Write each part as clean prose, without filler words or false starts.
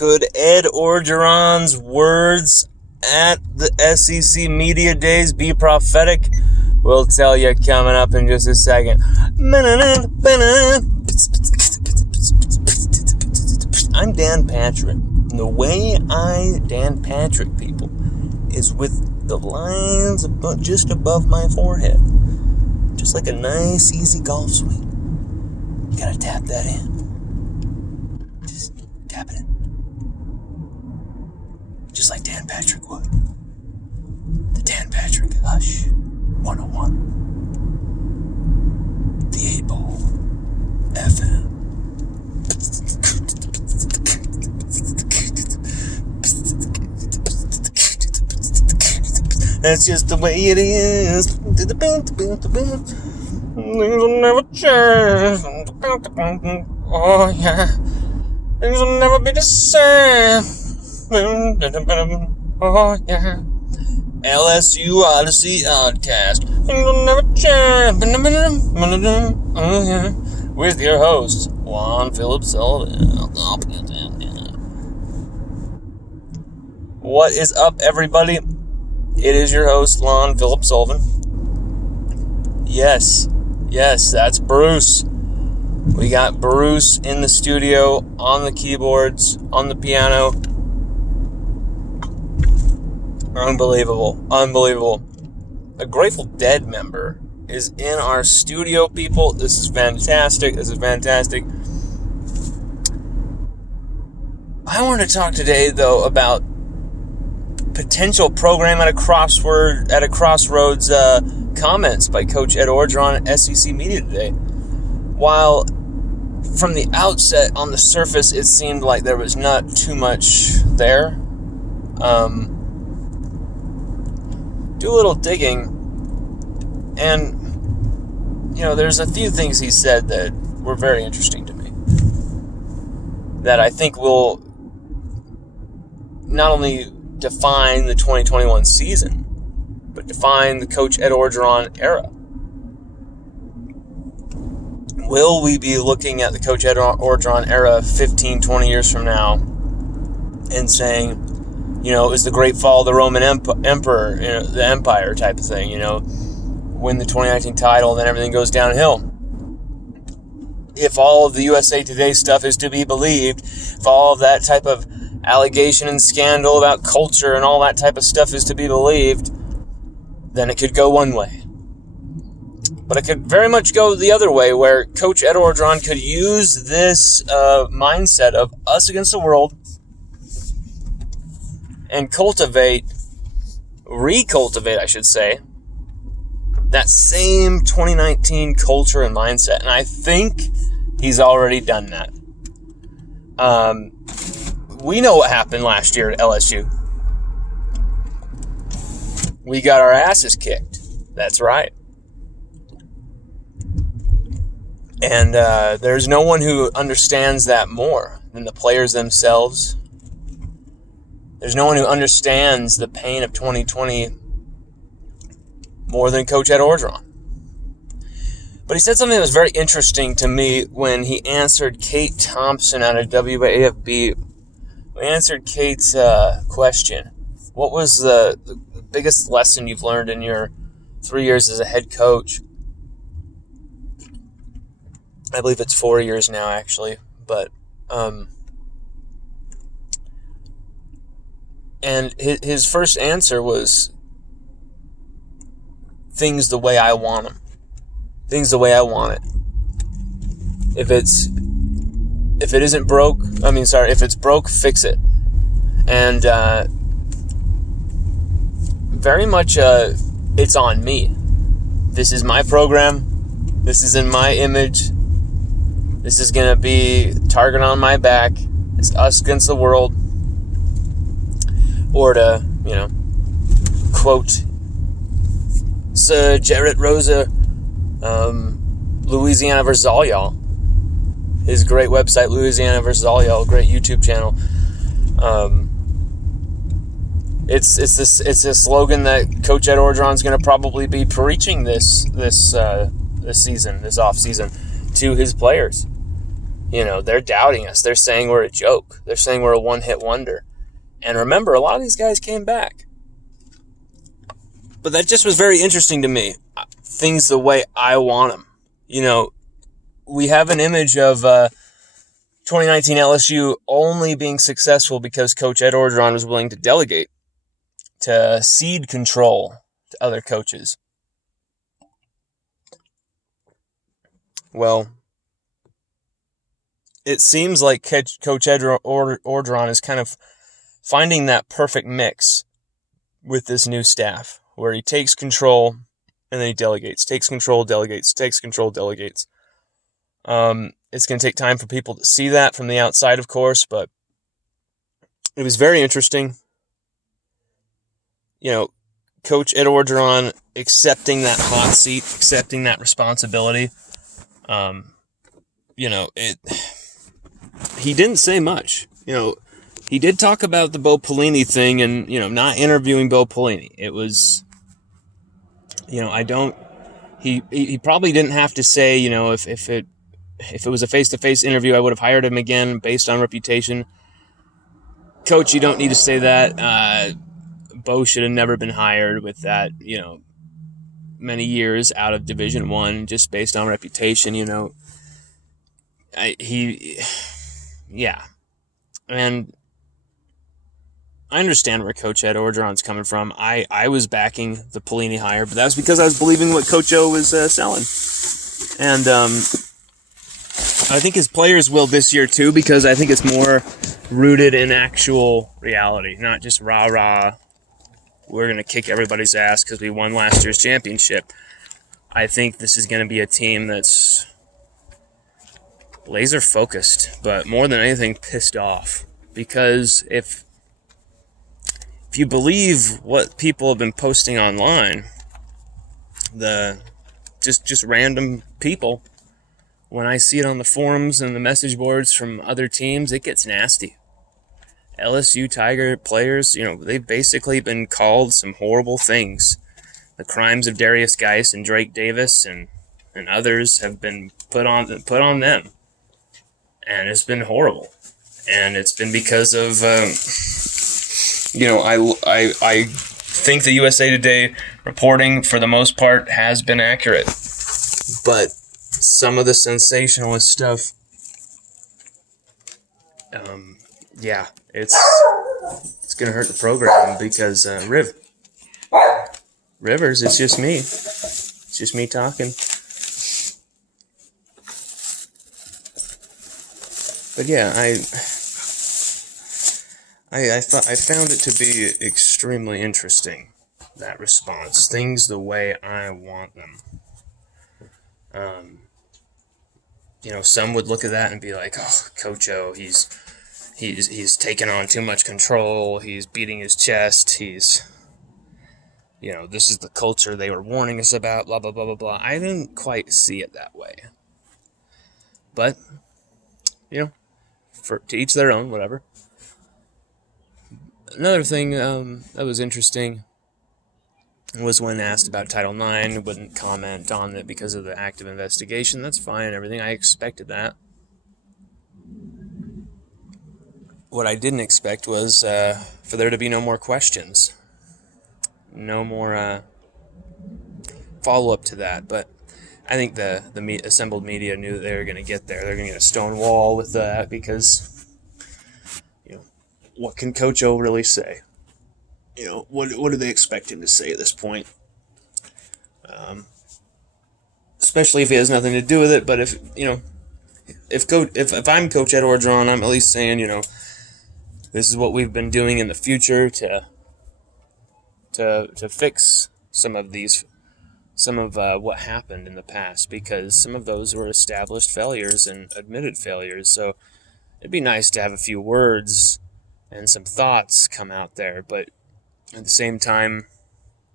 Could Ed Orgeron's words at the SEC Media Days be prophetic? We'll tell you coming up in just a second. I'm Dan Patrick. The way I Dan Patrick people is with the lines just above my forehead. Just like a nice, easy golf swing. You gotta tap that in. Just tap it in. Just like Dan Patrick would. The Dan Patrick Hush 101. The 8 Ball FM. That's just the way it is. Things will never change. Oh yeah. Things will never be the same. Oh yeah. LSU Odyssey Odcast. Things will never change. Oh yeah. With your host, Juan Philip Sullivan. What is up, everybody? It is your host, Lon Philip Sullivan. Yes, that's Bruce. We got Bruce in the studio, on the keyboards, on the piano. Unbelievable. A Grateful Dead member is in our studio, people. This is fantastic. I want to talk today, though, about potential program at a crossroads comments by Coach Ed Orgeron at SEC Media today. While from the outset, on the surface, it seemed like there was not too much there. Do a little digging, and there's a few things he said that were very interesting to me, that I think will not only define the 2021 season, but define the Coach Ed Orgeron era. Will we be looking at the Coach Ed Orgeron era 15, 20 years from now and saying, it was the great fall of the Roman Emperor, the empire type of thing, win the 2019 title, then everything goes downhill? If all of the USA Today stuff is to be believed, if all of that type of allegation and scandal about culture and all that type of stuff is to be believed, then it could go one way. But it could very much go the other way, where Coach Ed Orgeron could use this mindset of us against the world and recultivate, I should say, that same 2019 culture and mindset. And I think he's already done that. We know what happened last year at LSU. We got our asses kicked. That's right. And there's no one who understands that more than the players themselves. There's no one who understands the pain of 2020 more than Coach Ed Orgeron. But he said something that was very interesting to me when he answered Kate Thompson out of WAFB. He answered Kate's question. What was the biggest lesson you've learned in your 3 years as a head coach? I believe it's 4 years now, actually. But and his first answer was things the way I want them. Things the way I want it. If it's broke, fix it. And very much it's on me. This is my program. This is in my image. This is going to be target on my back. It's us against the world. Or to, quote Sir Jarrett Rosa, Louisiana vs. All Y'all. His great website, Louisiana vs. All Y'all, great YouTube channel. It's a slogan that Coach Ed Orgeron's going to probably be preaching this season, this off season, to his players. They're doubting us. They're saying we're a joke. They're saying we're a one-hit wonder. And remember, a lot of these guys came back. But that just was very interesting to me. Things the way I want them. We have an image of 2019 LSU only being successful because Coach Ed Orgeron was willing to delegate, to cede control to other coaches. Well, it seems like Coach Ed Orgeron is kind of finding that perfect mix with this new staff, where he takes control and then he delegates, takes control, delegates, takes control, delegates. It's going to take time for people to see that from the outside, of course, but it was very interesting. Coach Ed Orgeron accepting that hot seat, accepting that responsibility. He didn't say much. He did talk about the Bo Pelini thing and, not interviewing Bo Pelini. It was, he probably didn't have to say, if it was a face-to-face interview, I would have hired him again based on reputation. Coach, you don't need to say that. Bo should have never been hired with that, many years out of Division I, just based on reputation, And I understand where Coach Ed Orgeron's coming from. I was backing the Pelini hire, but that was because I was believing what Coach O was selling. And I think his players will this year too, because I think it's more rooted in actual reality, not just rah-rah, we're going to kick everybody's ass because we won last year's championship. I think this is going to be a team that's laser focused, but more than anything pissed off. Because if you believe what people have been posting online, just random people, when I see it on the forums and the message boards from other teams, it gets nasty. LSU Tiger players, they've basically been called some horrible things. The crimes of Darius Geis and Drake Davis and others have been put on them. And it's been horrible. And it's been because of, I think the USA Today reporting, for the most part, has been accurate. But some of the sensationalist stuff, it's going to hurt the program because Rivers, it's just me. It's just me talking. But yeah, I found it to be extremely interesting, that response. Things the way I want them. Some would look at that and be like, "Oh, Coach O, he's taken on too much control. He's beating his chest. He's, this is the culture they were warning us about. Blah blah blah blah blah." I didn't quite see it that way, but to each their own. Whatever. Another thing that was interesting was when asked about Title IX, wouldn't comment on it because of the active investigation. That's fine and everything. I expected that. What I didn't expect was for there to be no more questions. No more follow-up to that. But I think the assembled media knew that they were going to get there. They're going to get a stone wall with that because, what can Coach O really say? What do they expect him to say at this point? Especially if he has nothing to do with it. But if I'm Coach Ed Orgeron, I'm at least saying, this is what we've been doing in the future to fix some of what happened in the past, because some of those were established failures and admitted failures. So it'd be nice to have a few words and some thoughts come out there, but at the same time,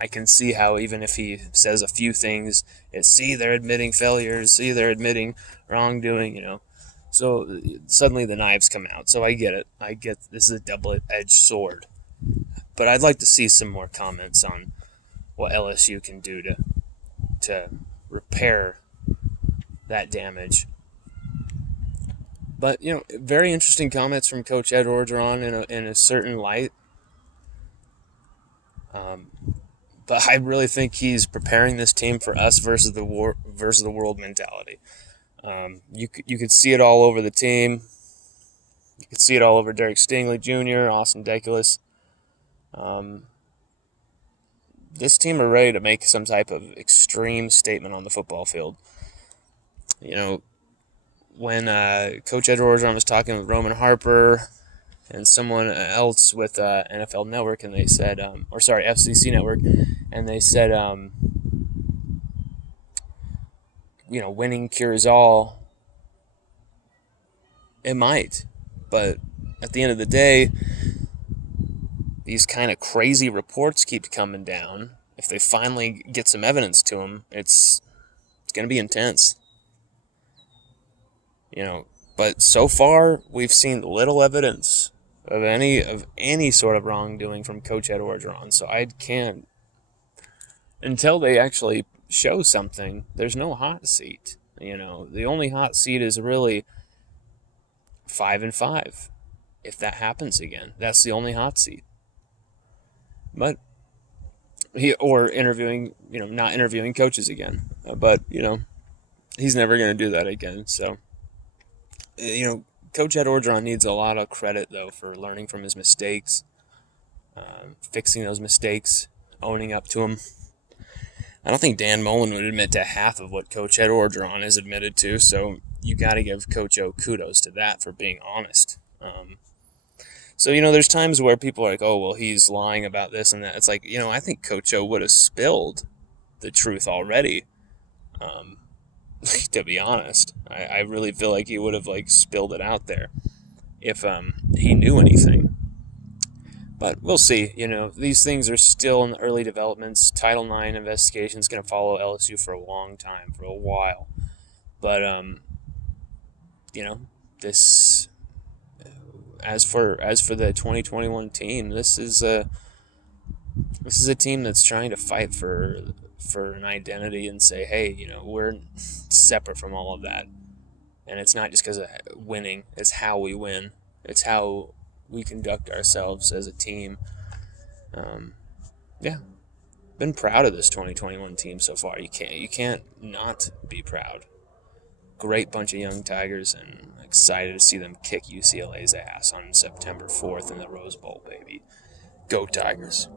I can see how even if he says a few things, they're admitting failures, they're admitting wrongdoing, So suddenly the knives come out. So I get it. I get this is a double-edged sword. But I'd like to see some more comments on what LSU can do to repair that damage. But, very interesting comments from Coach Ed Orgeron in a certain light. But I really think he's preparing this team for us versus the world mentality. You could see it all over the team. You could see it all over Derek Stingley Jr., Austin Deculus. This team are ready to make some type of extreme statement on the football field. When Coach Ed Orgeron was talking with Roman Harper and someone else with NFL Network, and they said, FCC Network, and they said, winning cures all. It might, but at the end of the day, these kind of crazy reports keep coming down. If they finally get some evidence to them, it's going to be intense. But so far we've seen little evidence of any sort of wrongdoing from Coach Ed Orgeron. So I can't, until they actually show something, there's no hot seat. The only hot seat is really 5-5. If that happens again, that's the only hot seat. But not interviewing coaches again. But he's never going to do that again. So Coach Ed Orgeron needs a lot of credit though for learning from his mistakes, fixing those mistakes, owning up to them. I don't think Dan Mullen would admit to half of what Coach Ed Orgeron has admitted to, so you got to give Coach O kudos to that for being honest. So, there's times where people are like, oh, well, he's lying about this and that. It's like, I think Coach O would have spilled the truth already, to be honest. I really feel like he would have, spilled it out there if he knew anything. But we'll see. These things are still in the early developments. Title IX investigation is going to follow LSU for a long time, for a while. But, this... As for the 2021 team, this is a team that's trying to fight for an identity and say, hey, we're separate from all of that, and it's not just because of winning; it's how we win, it's how we conduct ourselves as a team. Been proud of this 2021 team so far. You can't not be proud. Great bunch of young Tigers, and excited to see them kick UCLA's ass on September 4th in the Rose Bowl, baby. Go Tigers.